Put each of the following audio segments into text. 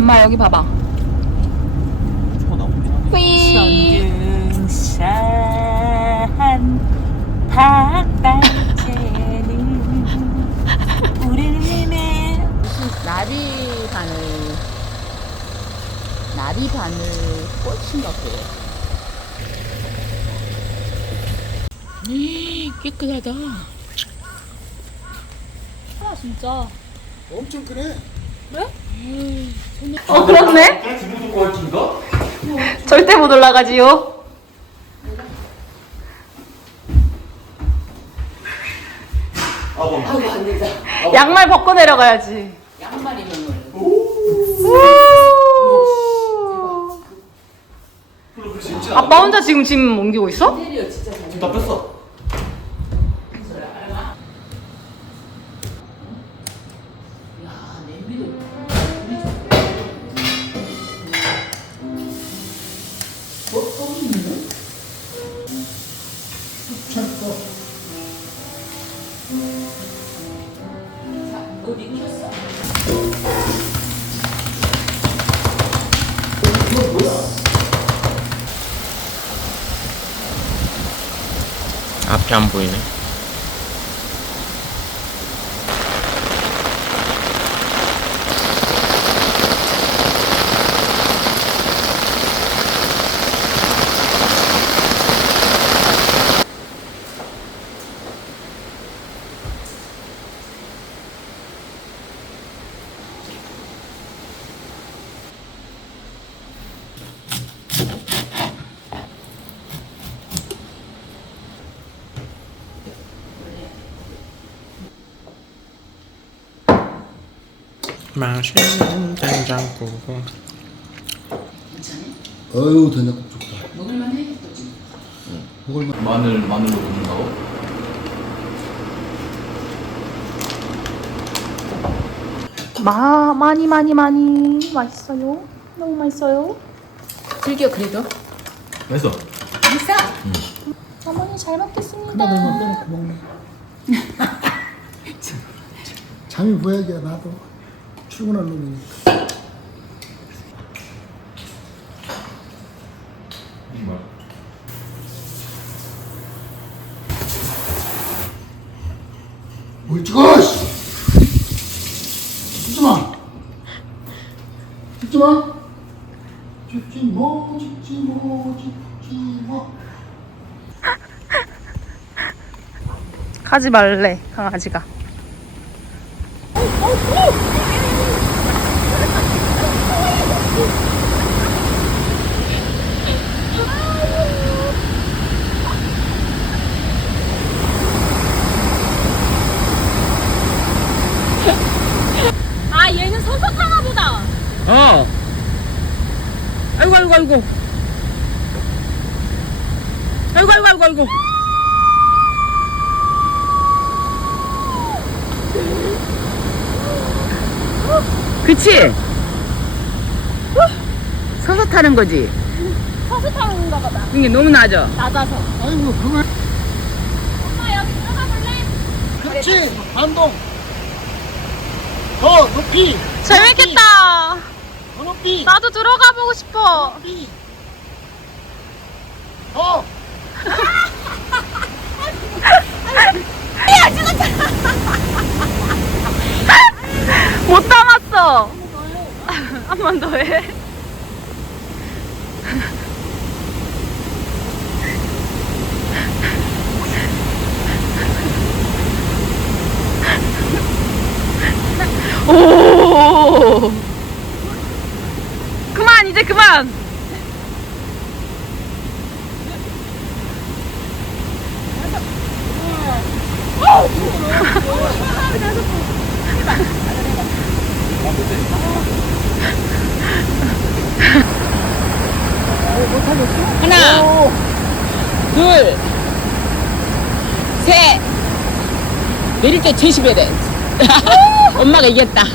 엄마 여기 봐봐. 저거 나오긴 하네. 휘. 천등산 닭발제는 우리님의 무슨 나리 바늘 꽃인가 그래. 깨끗하다. 아 진짜. 엄청 크네. 그래? 그렇네. 절대 못 올라가지요. 양말 벗고 내려가야지. 양말이면 아빠 혼자 지금 짐 옮기고 있어? 다 뺐어. 앞이 안 보이네. 맛있는 된장국. 어유 된장국 좋다. 먹을만 해야겠다. 먹을만. 마늘로 볶는다고? 많이 맛있어요. 너무 맛있어요. 즐겨 그래도. 맛있어. 맛있어. 어머니 잘 먹겠습니다. 넣어놓고 먹네. 잠이 보약이야 나도. 출근할 놈이니까. 뭘 찍어! 찍지 마! 찍지 마! 찍지 마! 찍지 마! 찍지 마! 가지 말래 강아지가. 아 얘는 서서 타나 보다. 어. 아이고. 아이고. 그치? 서서 타는 거지? 서서 타는 건가 보다. 이게 너무 낮아. 낮아서. 아이고 그걸 엄마 여기 들어가 볼래? 그렇지! 반동! 더 높이! 재밌겠다. 더 높이! 나도 들어가 보고 싶어. 높이! 더! 못 담았어. 한 번 더 해. 오. 그만 이제 그만. 하나, 둘, 셋. 내릴 때 제시해야 돼. 엄마가 이겼다.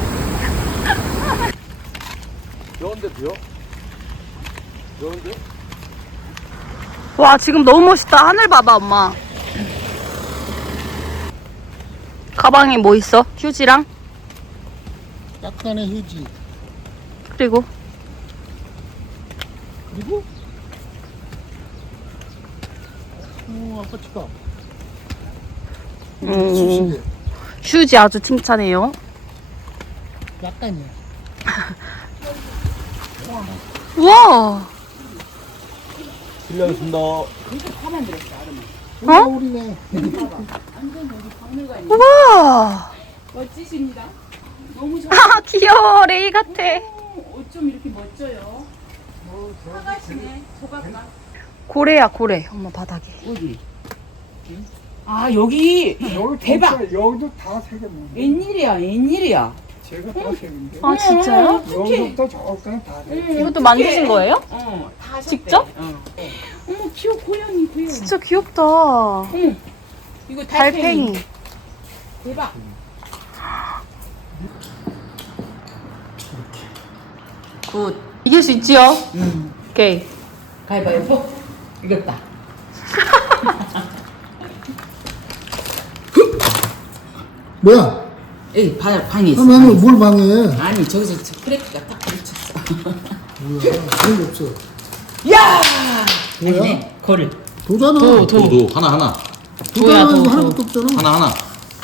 배웠는데 돼요? 배웠는데? 와 지금 너무 멋있다. 하늘 봐봐 엄마. 가방에 뭐 있어? 휴지랑? 약간의 휴지. 그리고 그리고 아빠 치가 수시게 슈지 아주 칭찬해요. 약간이야. 우와. 실례하겠습니다. 화만 들었어, 아름아. 어? 우리네 우와. 멋지십니다. 너무 좋아. 아 귀여워. 레이 같아. 어쩜 이렇게 멋져요? 사과시네, 조각가. 고래야 고래. 엄마 바닥에. 어디? 아, 여기. 여기 대박. 여기도 다 새겼네 웬일이야, 웬일이야. 제가 다 새긴데 아 진짜요? 여기부터 저까지 다 새겼어 이것도 만드신 거예요? 다 하셨대. 직접? 어머, 귀여워, 고양이, 고양이. 진짜 귀엽다. 어머, 이거 달팽이. 달팽이. 대박. 굿. 이길 수 있지요? 오케이. 가위바위보. 이겼다. 뭐야? 에이, 방에 있어. 그러면 뭘 방해해 아니, 저기서 크래키가 딱 부딪혔어. 뭐야 그런 거 없어 야! 뭐야? 아니네, 거를. 도잖아 도 하나. 도잖아 도야, 이거 도. 하나밖에 없잖아 하나.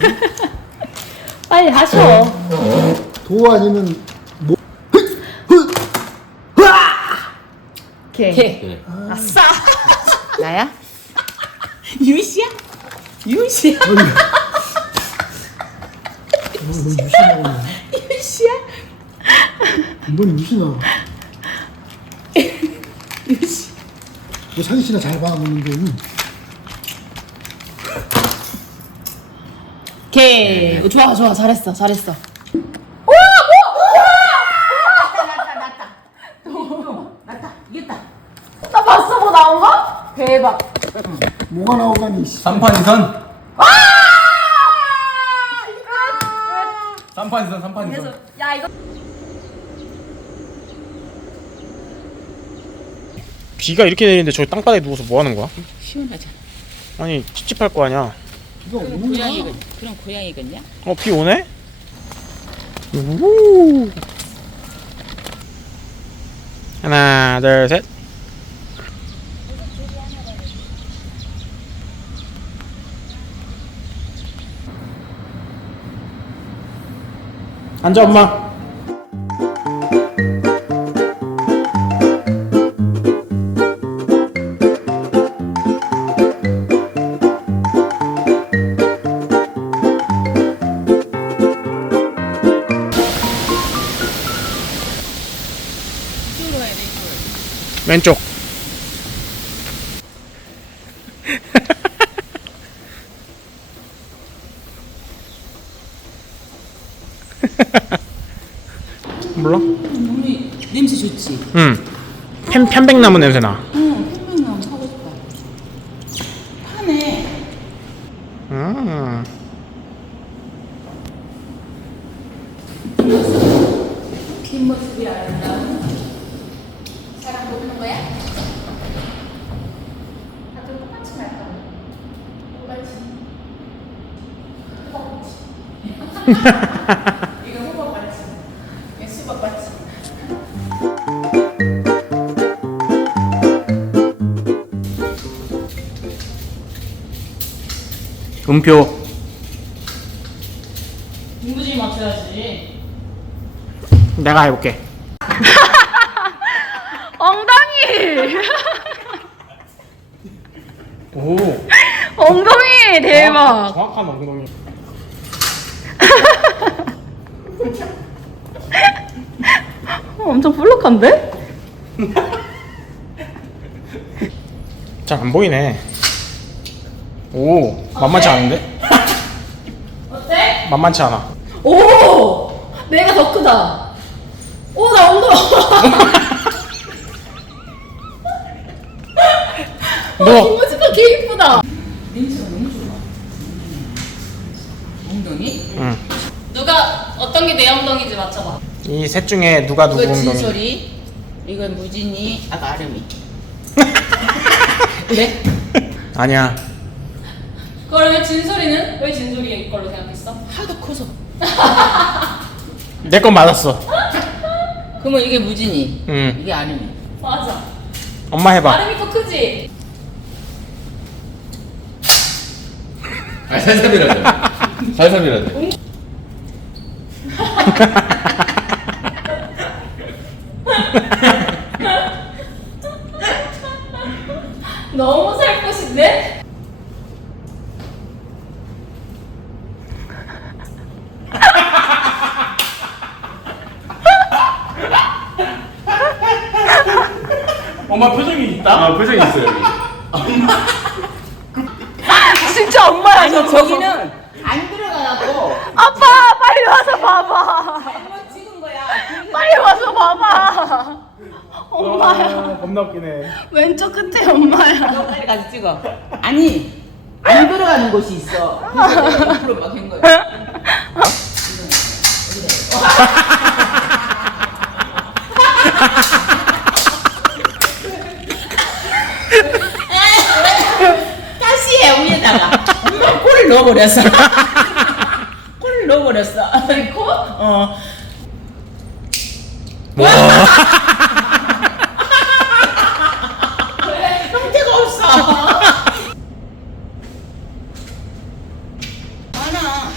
빨리 하셔. 도 아니면 뭐 오케이. 그래. 아싸. 나야? 유씨야? 유씨야? 무시나오네 유씨야? 뭔 무시나 유씨. 뭐 사기 씨나 잘 봐먹는데 오케이. 좋아 좋아 잘했어 잘했어. 났다. 이겼다. 나 봤어 뭐 나온 거? 대박. 뭐가 나오가니 3판 2선. 3판 2선, 3판 2선. 야 이거. 비가 이렇게 내리는데 저기 땅바닥에 누워서 뭐 하는 거야? 시원하잖아. 아니 찝찝할 거 아니야. 이거 그럼 오는 거야 고양이건, 그럼 고양이겠냐? 비 오네? 우 하나 둘 셋. 앉아 엄마. 이쪽으로 가야 돼, 이쪽으로. 왼쪽. 몰라? 우리 냄새 좋지? 응. 편백나무 냄새 나. 응, 팽팽나무 사고 싶다. 파네. 음. 뒷모습이 아름다운 사람 보는 거야? 다들 똑같이 말까? 똑같이. 이거 호박같이. 이거 수박같이. 음표. 문구지 맞춰야지. 내가 해볼게. 엉덩이. 오. 엉덩이 대박. 정확한 엉덩이. 엄청 볼록한데? 잘 안 보이네. 오, 만만치 않은데? 어때? 만만치 않아. 오! 내가 더 크다. 오, 나 엉덩이. 너 뒷모습도 개 이쁘다. 냄새가 너무 좋아. 엉덩이? 응. 누가 어떤 게 내 엉덩이인지 맞춰봐. 이 셋 중에 누가 누구 이거 엉덩이? 진솔이, 이건 무진이, 아까 아름이. 그래? 아니야. 그러면 진솔이는 왜 진솔이 걸로 생각했어? 하도 커서. 내 건 맞았어. 그러면 이게 무진이. 응. 이게 아름이. 맞아. 엄마 해봐. 아름이 거 크지? 아 살살 밀어야 돼. 살살 밀어야 돼. 너무 살것인데? 엄마 표정이 있다? 아 표정이 있어 여기. 진짜 엄마야. 아니 저기는 안 들어가고. 아빠 빨리 와서 봐봐. 잘못 찍은 거야. 빨리 와서 봐봐. 엄마야. 겁나 웃기네. 왼쪽 끝에 엄마야. 너 빨리 가서 찍어. 아니 안 들어가는 곳이 있어. 그래서 내가 옆으로 막 한 거야. 가시에 위에다가 꿀을 넣어버렸어. 꿀을 넣어버렸어. 내 코? 어. 와. 형태가 없어. 많아.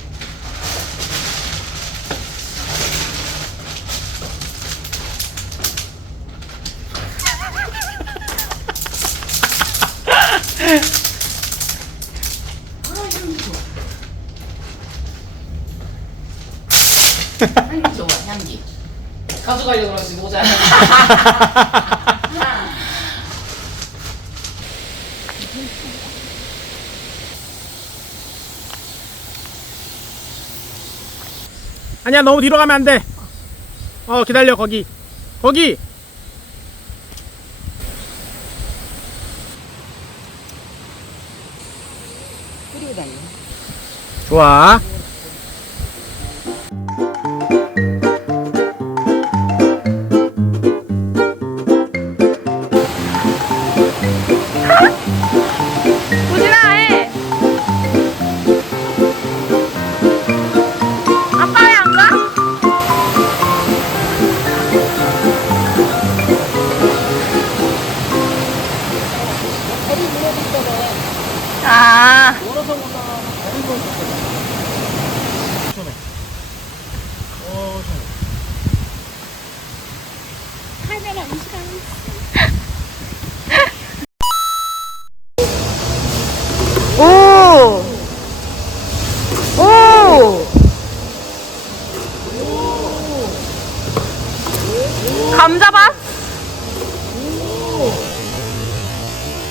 향기 좋아, 향기. 가져가려고 그러지 모자. 아니야, 너무 뒤로 가면 안 돼. 기다려, 거기. 거기! 뿌리고 다녀. 좋아. 우진아 해. 아빠 왜 안 가? 아. 오! 오! 감자밭?